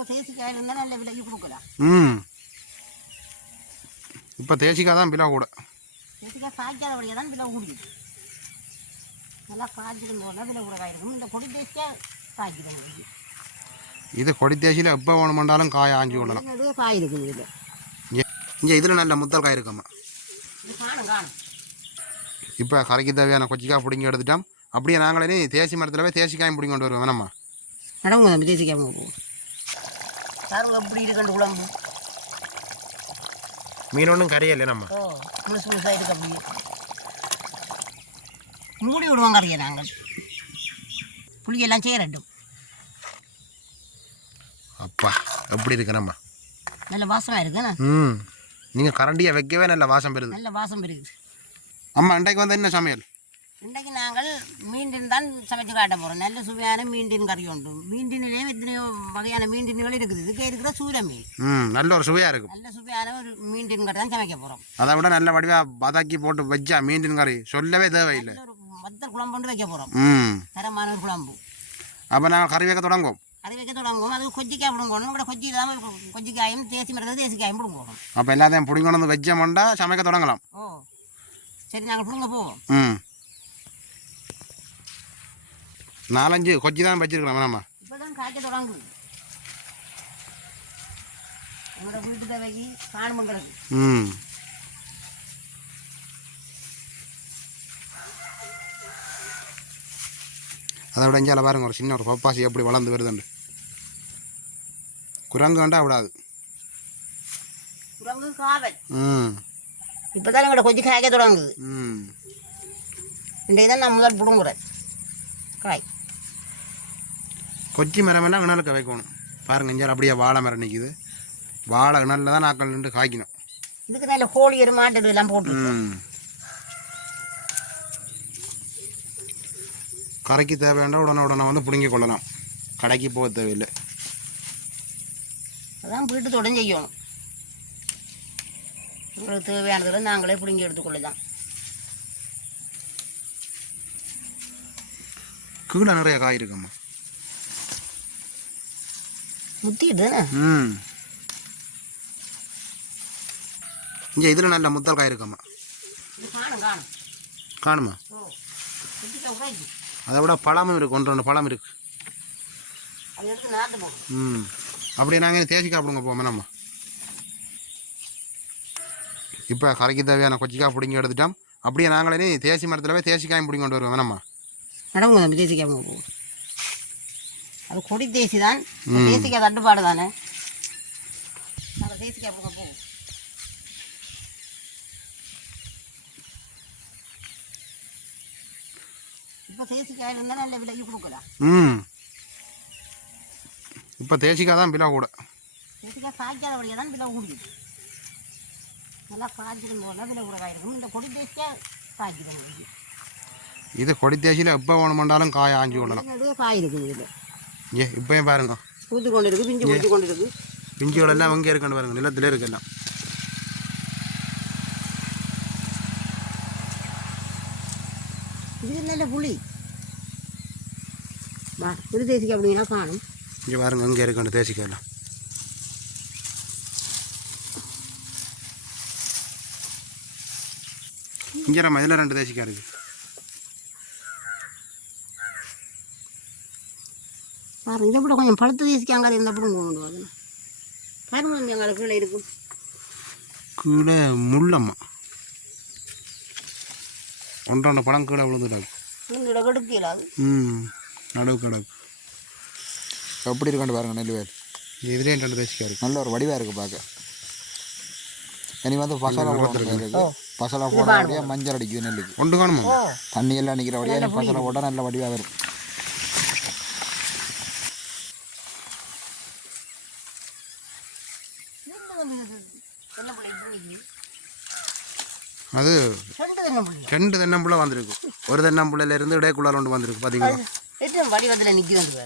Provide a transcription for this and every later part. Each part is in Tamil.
இப்போ தேசிக்காய் இருந்தால் நல்ல விலைக்கு கொடுக்கலாம் ம் இப்போ தேசிக்காய் தான் விலை கூட தேசிக்காய் காய்க்காத வழியாக தான் விலை கூடியது நல்லா விலை கூட காயிருக்கும் இந்த கொடி தேசிக்காய் உங்களுக்கு இது கொடி தேசியில் எப்போ வேணுமெண்டாலும் காய் ஆஞ்சு கொள்ளலாம் காய் இருக்குது இதில் இங்கே இங்கே இதில் நல்ல முத்தல் காய் காணும் இப்போ கரைக்கு தேவையான கொச்சிக்காய் பிடிங்கி எடுத்துட்டோம் அப்படியே நாங்களே தேசி மரத்தில் போய் தேசிக்காயும் பிடிங்கி கொண்டு வருவோம் வேணாம்மா நடவுங்க தேசிக்காய் போகும் சார் எப்படி இருக்குன்னு குழம்பு? மீன் ஒன்றும் கரையில்லை நம்ம. ஓ முழுசு முழுசாக இருக்கு அப்படியே. மூடி விடுவாங்க அறிய நாங்கள். புளியெல்லாம் சேரட்டும் அப்பா எப்படி இருக்கு நம்ம? நல்ல வாசமாக இருக்குண்ணா ம். நீங்கள் கரண்டியை வைக்கவே நல்ல வாசம் பெறுது. நல்ல வாசம் இருக்குது அம்மா இன்றைக்கு வந்து என்ன சமையல்? இன்றைக்கு நாங்கள் மீண்டின் தான் சமைச்சு காட்ட போகிறோம் நல்ல சுவையான மீண்டின் கறி உண்டு. மீண்டினிலேயும் எத்தனையோ வகையான மீண்டின்கள் இருக்குது. இதுக்கே இருக்கிற சூர மீன். ம் நல்ல ஒரு சுவையாக இருக்கும். நல்ல சுவையான ஒரு மீண்டின் கறி தான் சமைக்க போகிறோம் அதை விட நல்ல வடிவாக பதாக்கி போட்டு வச்சா மீன் கறி சொல்லவே தேவையில்லை. ஒரு வத்தல் குழம்பு கொண்டு வைக்க போகிறோம் ம். தரமான ஒரு குழம்பு. அப்போ நாங்கள் கறி வைக்க தொடங்குவோம். அது வைக்க தொடங்குவோம். அது கொஜ்ஜிக்காய் பிடுங்கணும் கூட கொஜ்ஜி இல்லாமல் கொஜ்ஜிக்காயும் தேசி மரத்தில் தேசிக்காயும் பிடுங்குவோம் அப்போ எல்லாத்தையும் பிடிங்கி வந்து வச்சோம்டா சமைக்க தொடங்கலாம். ஓ. சரி நாங்கள் பிடுங்க போவோம். ம். நாலஞ்சு கொச்சி தான் வச்சிருக்கிறோம் வேணாம்மா இப்போ தான் காய்க்க தொடங்குது எங்களோட வீட்டு தேவைக்கு காணும் கிடக்கு ம். அதை விட இஞ்சால பாருங்க ஒரு சின்ன ஒரு பப்பாசி எப்படி வளர்ந்து வருதுண்டு குரங்கு வேண்டா விடாது. குரங்கு காவல். ம். இப்போ தான் எங்களோட கொஜ்ஜி காய்க்க தொடங்குது. ம். இன்றைக்கு தான் நான் முதல் பிடுங்குறேன். காய். கொச்சி மரமெல்லாம் இணலுக்கு வைக்கணும் பாருங்க இஞ்சால அப்படியே வாழை மரம் நிற்கிது வாழை இணலில் தான் நாக்கள் நின்று காய்க்கணும். இதுக்கு நல்ல கோழி எரு மாட்டு எல்லாம் போட்டு கரைக்கு தேவையாண்டா உடனே உடனே வந்து பிடுங்கி கொள்ளலாம். கடைக்கு போக தேவையில்லை. அதான் வீட்டு தொடர்ந்து செய்யணும். உங்களுக்கு தேவையானதில் நாங்களே பிடுங்கி எடுத்துக்கொள்ளலாம் கீழே நிறைய காய் இருக்கும்மா. முத்திட்டு தானே ம். இங்கே இதில் நல்ல முத்தல் காய் இருக்கும்மா காணும் அதை விட பழமும் இருக்குது ஒன்று ரெண்டு பழம் இருக்குது ம். அப்படியே நாங்கள் தேசிக்காய் சாப்பிடுங்க போவோம் நம்ம. இப்போ கரைக்கு தேவையான கொச்சிக்காய் பிடிங்கி எடுத்துட்டோம். அப்படியே நாங்களே தேசி மரத்தில் போய் தேசிக்காயும் பிடிங்கி கொண்டு வருவோம் வேணாம்மா நடவுங்க தேசிக்காய் போகும் அது கொடி தேசி தான். தேசிக்காய் தட்டுப்பாடு தானே? நாங்கள் தேசிக்காய் போக போகும் இப்போ தேசிக்காய் இருந்தால் நல்ல விலைக்கு கொடுக்கலாம். ம். இப்போ தேசிக்காய் தான் விலை கூட. தேசிக்காய் காய்க்காத வழியாக தான் விலை கூடியது நல்லா காய்ச்சிருந்தோன்னா விலை கூட காயிருக்கும் இந்த கொடி தேசிக்காய் உங்களுக்கு இது கொடி தேசியில் எப்போ வேணுமெண்டாலும் காய் ஆஞ்சு கொள்ளலாம். காய் இருக்குது இதில். ஏ இப்போயும் பாருங்க. பூத்து கொண்டு இருக்கு பிஞ்சு பூத்து கொண்டு இருக்கு பிஞ்சுகள் எல்லாம் எங்கே இருக்குன்னு பாருங்க நிலத்திலே இருக்கு எல்லாம் இது நல்ல புளி. வா தேசிக்காய் அப்படின்னா காணும் இங்கே பாருங்க எங்கே இருக்குன்னு தேசிக்காய் எல்லாம் இங்கே நம்ம இதில் ரெண்டு தேசிக்காய் இருக்குது பாருங்க இதை விட கொஞ்சம் பழுத்த தேசிக்காங்க இருந்தால் கூட கொண்டு வந்து பாருங்க தம்பி அங்கே கீழே இருக்கும் கீழே முள்ளம்மா. ஒன்றொன்று பழம் கீழே விழுந்துட்டாங்க உங்களோட கெடுக்கல அது. ம் நடுவு கடவுக்கு எப்படி இருக்காண்டு பாருங்க நெல்லுவேல் இதுலேயே ரெண்டு தேசிக்காய் இருக்கு. நல்ல ஒரு வடிவாக இருக்குது பார்க்க இனி வந்து பசலை போடுறது இருக்கு பசலை போடுறபடியே மஞ்சள் அடிக்குது நெல்லுக்கு. ஒன்று காணுமா? தண்ணி எல்லாம் நிற்கிறபடியே நீ பசலை போட்டால் நல்ல வடிவாக வரும் என்ன புளி இப்படி அது ரெண்டு தென்னம்புள்ள. வந்திருக்கு. ஒரு தென்னம்புள்ளையில இருந்து இடைக்குள்ளால் ஒன்று வந்திருக்கு பார்த்தீங்களா வடிவத்தில் நிற்கி வந்து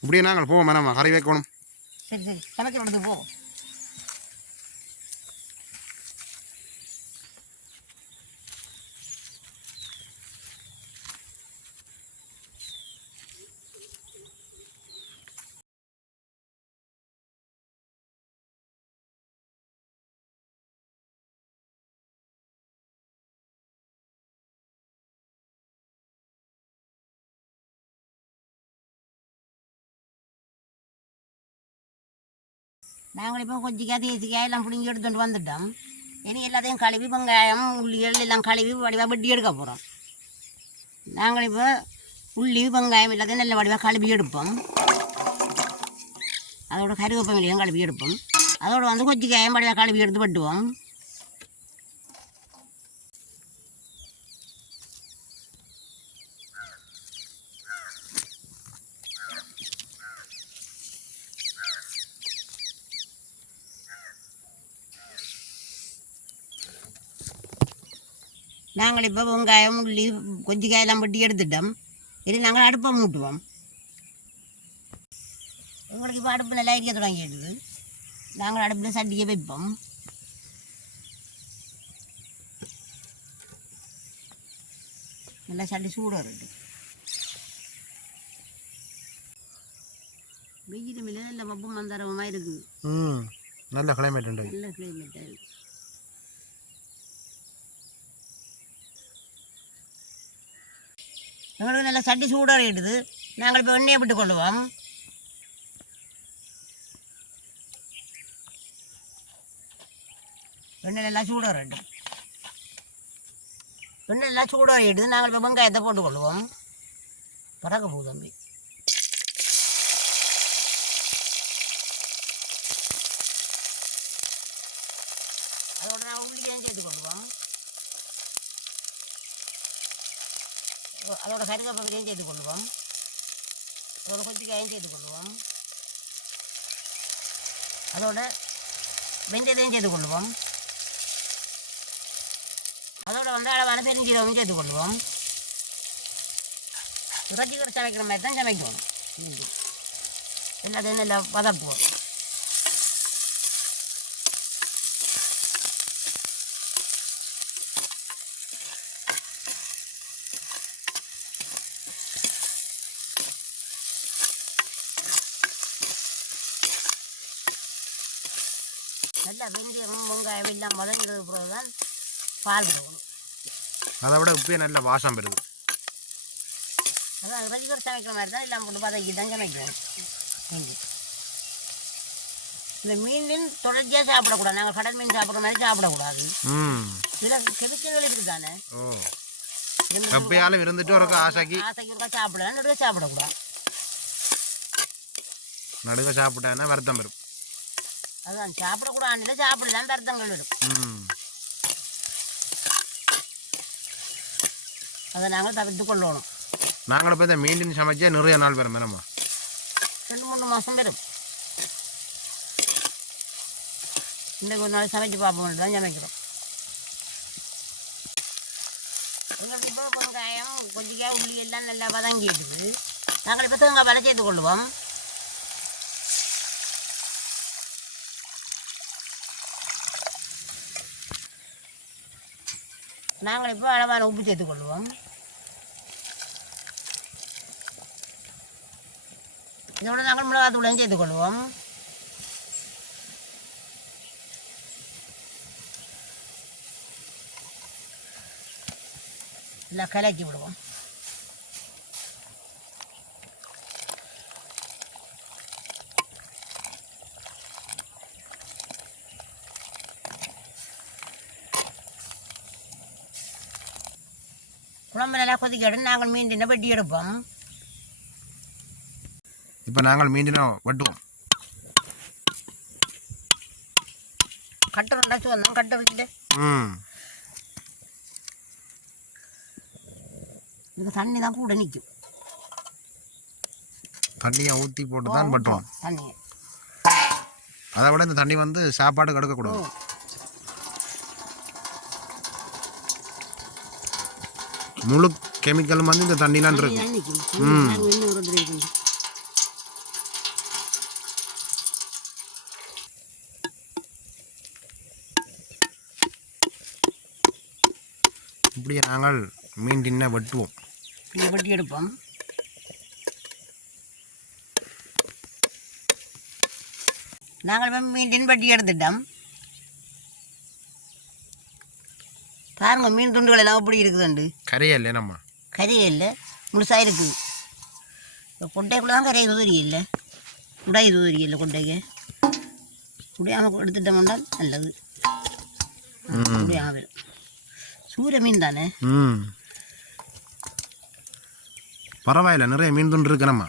இப்படியே நாங்கள் போவோம் வேணாமா கறி வைக்கணும். சரி சரி. சமைக்கிற இடத்துக்கு போ. நாங்கள் இப்போ கொச்சிக்காய் தேசிக்காய் எல்லாம் பிடிங்கி எடுத்துட்டு வந்துட்டோம். இனி எல்லாத்தையும் கழுவி வெங்காயம் உள்ளிகள் எல்லாம் கழுவி வடிவாக வெட்டி எடுக்க போகிறோம் நாங்கள் இப்போ உள்ளி வெங்காயம் எல்லாத்தையும் நல்ல வடிவாக கழுவி எடுப்போம். அதோட கருவேப்பங்களையும் கழுவி எடுப்போம். அதோடு வந்து கொச்சிக்காயும் வடிவாக கழுவி எடுத்து வெட்டுவோம். நாங்கள் இப்போ வெங்காயம் உள்ளி கொச்சிக்காயெல்லாம் வெட்டி எடுத்துட்டோம் இனி நாங்கள் அடுப்பை மூட்டுவோம் எங்களுக்கு இப்போ அடுப்பு நல்லா எரிய தொடங்கிடுது நாங்கள் அடுப்பில் சட்டியை வைப்போம் நல்லா சட்டி சூடாக இருக்கு வெயில் மேலே நல்ல மப்பு மந்தரமாக இருக்குது ம் நல்ல கிளைமேட் நல்ல கிளைமேட்டாக இருக்குது எங்களுக்கு நல்லா சட்டி சூடாக இருக்குது. நாங்கள் இப்போ எண்ணெயை விட்டு கொள்ளுவோம். எண்ணெய் நல்லா சூடாக ரெண்டும் எண்ணெய் நல்லா சூடாக எடுத்து நாங்கள் இப்போ வெங்காயத்தை போட்டுக்கொள்வோம் பறக்க போகுது தம்பி அதோட நாங்கள் உள்ளிக்கையும் சேர்த்துக்கொள்வோம் அதோட கருவேப்பிலையும் சேர்த்துக்கொள்வோம் அதோட கொத்திக்காயும் கொள்வோம் அதோட வெந்தயத்தையும் செய்து கொள்வோம் அதோட வந்து அளவான பெருஞ்சீரகம் சேர்த்துக்கொள்வோம் இறைச்சி கறி சமைக்கிற மாதிரி தான் சமைக்கணும் எல்லாத்தையும் நல்லா வதப்புவோம் நல்லா வெந்தயம் வெங்காயம் எல்லாம் வதங்கிறது பிறகு தான் பால் போடணும். அதை விட இப்பயே நல்ல வாசம் பெறுது அதான் இறைச்சி கறி சமைக்கிற மாதிரி தான் எல்லாம் போட்டு வதக்கி தான் சமைக்கணும் மீன் இந்த மீன் தொடர்ச்சியாக சாப்பிடக்கூடாது. நாங்கள் கடல் மீன் சாப்பிட்ற மாதிரி சாப்பிடக்கூடாது. சில கெமிக்கல்கள் இருக்குது தானே எப்பயாலும் இருந்துட்டு ஒரு ஆசைக்கு? ஆசைக்கு ஒருக்கா சாப்பிடலாம் நடுவே சாப்பிடக்கூடாது. நடுவே சாப்பிட்டேன்னா வருத்தம் பெறும் அதுதான் சாப்பிடக்கூடாது சாப்பிடலாம் வருத்தங்கள் வரும் ம். அதை நாங்கள் தவிர்த்து கொள்ளணும். நாங்களும் இப்போ இந்த மீன் சமைச்சே நிறைய நாள் வரும் மேனம்மா ரெண்டு மூணு மாதம் வரும். இன்றைக்கு ஒரு நாள் சமைச்சு பார்ப்போம் தான் சமைக்கிறோம். எங்களுக்கு இப்போ வெங்காயம் கொதிக்காய் உள்ளி எல்லாம் நல்லா வதங்கிடுது. நாங்கள் இப்போ தேங்காய் பாலை சேர்த்து கொள்ளுவோம். நாங்கள் இப்போ அளவான உப்பு சேர்த்து கொள்வோம். இதோட நாங்கள் மிளகாத்தூளையும் சேர்த்து கொள்வோம். இல்லை கலக்கி விடுவோம். குழம்பு நல்லா கொதிக்கிட்டு நாங்கள் மீன் வெட்டி எடுப்போம். இப்போ நாங்கள் மீண்டினா வெட்டுவோம். கட்டர் உண்டாச்சு வந்தோம். கட்டர் இல்லை ம். இதுக்கு தண்ணி தான் கூட நிற்கும் தண்ணியை ஊற்றி போட்டு தான் வெட்டுவோம். தண்ணி அதை விட இந்த தண்ணி வந்து சாப்பாடு கெடுக்கக்கூடாது முழு கெமிக்கல் வந்து இந்த தண்ணிலாம் தண்ணி இருக்கு ம். இப்படியே நாங்கள் மீன் தின்ன வெட்டுவோம். வெட்டி எடுப்போம். நாங்கள் மீன் வெட்டி எடுத்துட்டோம். பாருங்க மீன் துண்டுகள் எல்லாம் எப்படி இருக்குதுண்டு. கரையே இல்லை நம்ம? கறி இல்லை. முழுசாக இருக்குது. இப்போ கொட்டைக்குள்ள தான் கரையை துதிரி இல்லை. உடாய் துதிரி இல்லை கொட்டைக்கு முடியாமல் எடுத்துட்டோம்னா நல்லது. முடியாமல் சூரிய மீன் தானே? ம். பரவாயில்ல நிறைய மீன் துண்டு இருக்கு நம்ம.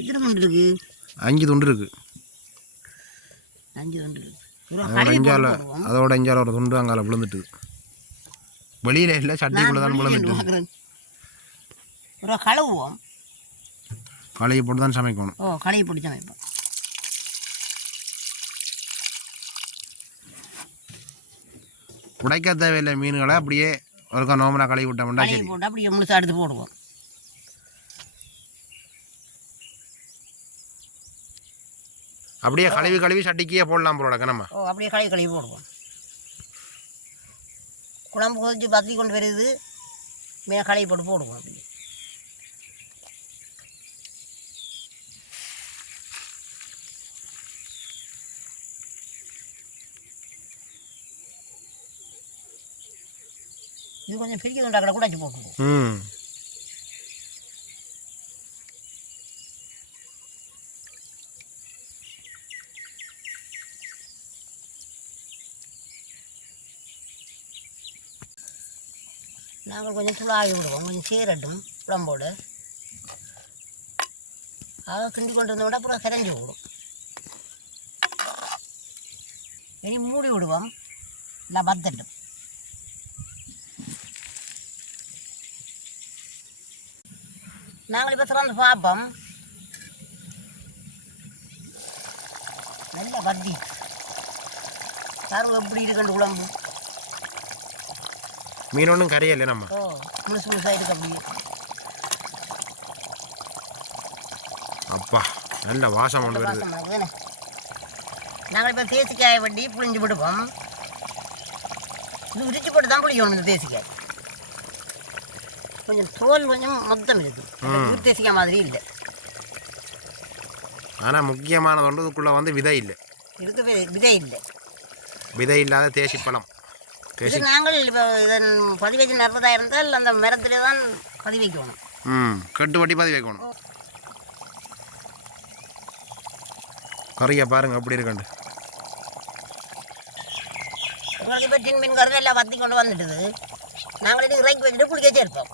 எத்தனை மீன் இருக்கு? அஞ்சு துண்டு இருக்கு. அஞ்சு ரெண்டு இருக்கு. அதோட இஞ்சால. அதோட இஞ்சால ஒரு துண்டு அங்கால விழுந்துட்டு. வெளியில இல்லை சட்டிக்குள்ளே தான் பார்க்குறேன். ஒரு கழுவுவோம். களையை போட்டு தான் சமைக்கணும். ஓ கடையை பிடிச்ச வைப்போம் உடைக்க தேவையில்லை மீன்களை அப்படியே ஒருக்கா நோமனா கழுவி விட்டோம்னா சரி. போட்டு அப்படியே முழுசாக எடுத்து போடுவோம். அப்படியே கழுவி கழுவி சட்டிக்கே போடலாம் போல நம்ம ஓ அப்படியே கழுவி கழுவி போடுவோம். குழம்பு கொதிச்சு பத்தி கொண்டு வருது. மீன் களையை போட்டு போடுவோம் அப்படி. இது கொஞ்சம் பெரிய துண்டாக்கடை கூட வச்சு போட்டுருவோம் நாங்கள் கொஞ்சம் துளாகி விடுவோம். கொஞ்சம் சீரட்டும் குழம்போடு ஆக கிண்டி கொண்டு வந்த விட அப்புறம் கரைஞ்சி விடும் இனி மூடி விடுவோம். இல்லை வத்தட்டும் நாங்கள் இப்போ திறந்து பார்ப்போம். நல்லா வட்டி பாருங்க எப்படி இருக்குன்னு குழம்பு? மீன் ஒன்றும் கரையில்லை நம்ம. ஓ முழுசு முழுசாக இருக்கு அப்படியே. அப்பா நல்ல வாசம் கொண்டு வருது? நாங்கள் இப்போ தேசிக்காயை வட்டி புளிஞ்சு விடுவோம் இது உரிச்சு போட்டு தான் புளிக்கணும் இந்த தேசிக்காய். கொஞ்சம் தோல் கொஞ்சம் மொத்தம் இருக்கு. இந்த தேசிக்காய் மாதிரி இல்லை. ஆனால் முக்கியமானது ஒன்று இதுக்குள்ளே வந்து விதை இல்லை. இருக்கு வி- விதை இல்லை. விதை இல்லாத தேசி பழம் இது நாங்கள் இப்போ இதன் பதிவேஜ் நடுறதா இருந்தால் அந்த மரத்துல தான் பதிவைக்கணும் ம் கட்டு வட்டி பாதி வைக்கணும். கறியை பாருங்க அப்படி இருக்கண்டு உங்களுக்கு இப்போ டின் மீன் கருது எல்லாம் வத்தி கொண்டு வந்துட்டுது. நாங்கள் இறக்கி வச்சுட்டு குளிக்க வச்சிருப்போம்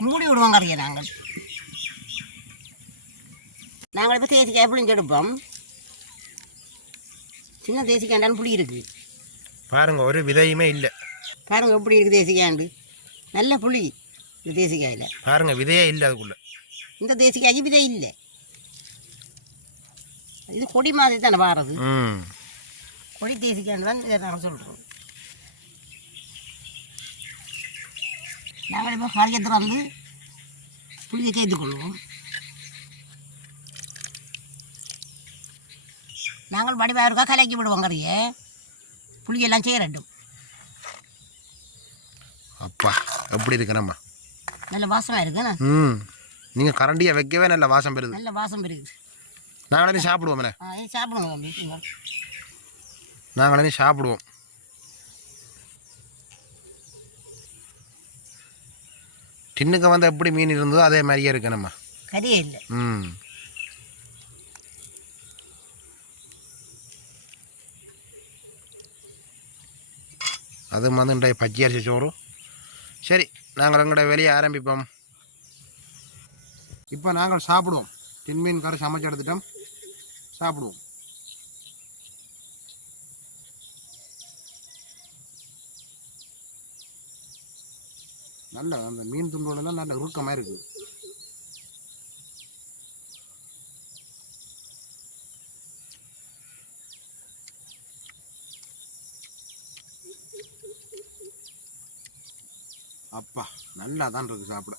மூடி விடுவோம் கறியை நாங்கள். நாங்கள் இப்போ தேசிக்காய் புளிஞ்சு எடுப்போம். சின்ன தேசிக்காண்டான்னு புளி இருக்குது பாருங்க ஒரு விதையுமே இல்லை. பாருங்க எப்படி இருக்குது தேசிக்காண்டு நல்ல புளி இந்த தேசிக்காயில். பாருங்க விதையே இல்லை அதுக்குள்ள. இந்த தேசிக்காய்க்கு விதை இல்லை. இது கொடி மாதிரி தானே வாரது. ம். கொடி தேசிக்கான்னு தான் இதை நாங்கள் சொல்கிறோம் நாங்கள் இப்போ கரையத்தில் வந்து புளியை சேர்த்து கொள்வோம் நாங்கள் வடிவாக இருக்கா? கலக்கி விடுவோம் கறியை. புளியெல்லாம் சேரட்டும் அப்பா எப்படி இருக்கு நம்ம நல்ல வாசமாக இருக்குண்ணா ம். நீங்கள் கரண்டியை வைக்கவே நல்ல வாசம் பெறுது. நல்ல வாசம் இருக்குது நாங்களே தம்பி இங்க. நாங்களே சாப்பிடுவோம். டின்னுக்கு வந்து எப்படி மீன் இருந்ததோ அதே மாதிரியே இருக்கு நம்ம. கறியே இல்லை. ம். அது வந்து இன்றைய பச்சை அரிசி சோறும் சரி நாங்கள் எங்களோட வெளியே ஆரம்பிப்போம். இப்போ நாங்கள் சாப்பிடுவோம். தின்மீன் கறி சமைச்சு எடுத்துட்டோம். சாப்பிடுவோம். நல்ல அந்த மீன் துண்டோடலாம் நல்ல உருக்கமாக இருக்குது அப்பா நல்லா தான் இருக்கு சாப்பிட.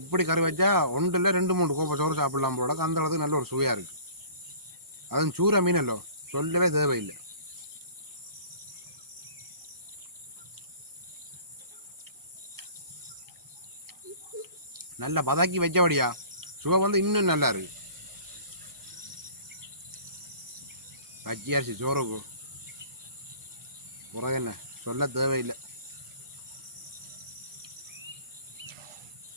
இப்படி கறி வச்சா ஒன்றில் ரெண்டு மூணு கோப்பை சோறு சாப்பிடலாம் போல அந்த அளவுக்கு நல்ல ஒரு சுவையாக இருக்கு. அதுவும் അതും மீன் മീനല്ലോ சொல்லவே தேவையில்லை. நல்லா பதாக்கி வச்சபடியா? சுவை வந்து இன்னும் நல்லா இருக்கு. பச்சி அரிசி சோறுக்கும் என்ன? சொல்ல தேவையில்லை.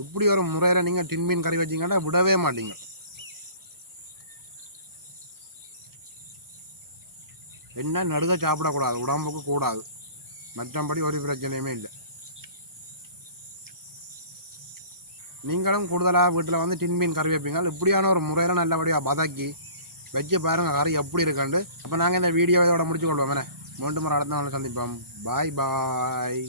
இப்படி ஒரு முறையில் நீங்கள் டின்மீன் கறி வச்சிங்கன்னா விடவே மாட்டீங்க. என்ன நடுக சாப்பிடக்கூடாது உடம்புக்கு கூடாது. மற்றபடி ஒரு பிரச்சனையுமே இல்லை. நீங்களும் கூடுதலாக வீட்டில் வந்து டின்மீன் கறி வைப்பீங்க. இப்படியான ஒரு முறையில் நல்லபடியாக பதக்கி வச்சு பாருங்கள் கறி எப்படி இருக்காண்டு அப்போ நாங்கள் இந்த வீடியோ இதோட முடிச்சு கொள்வோம் மீண்டும் ஒரு அடுத்த நாள் சந்திப்போம். பாய் பாய்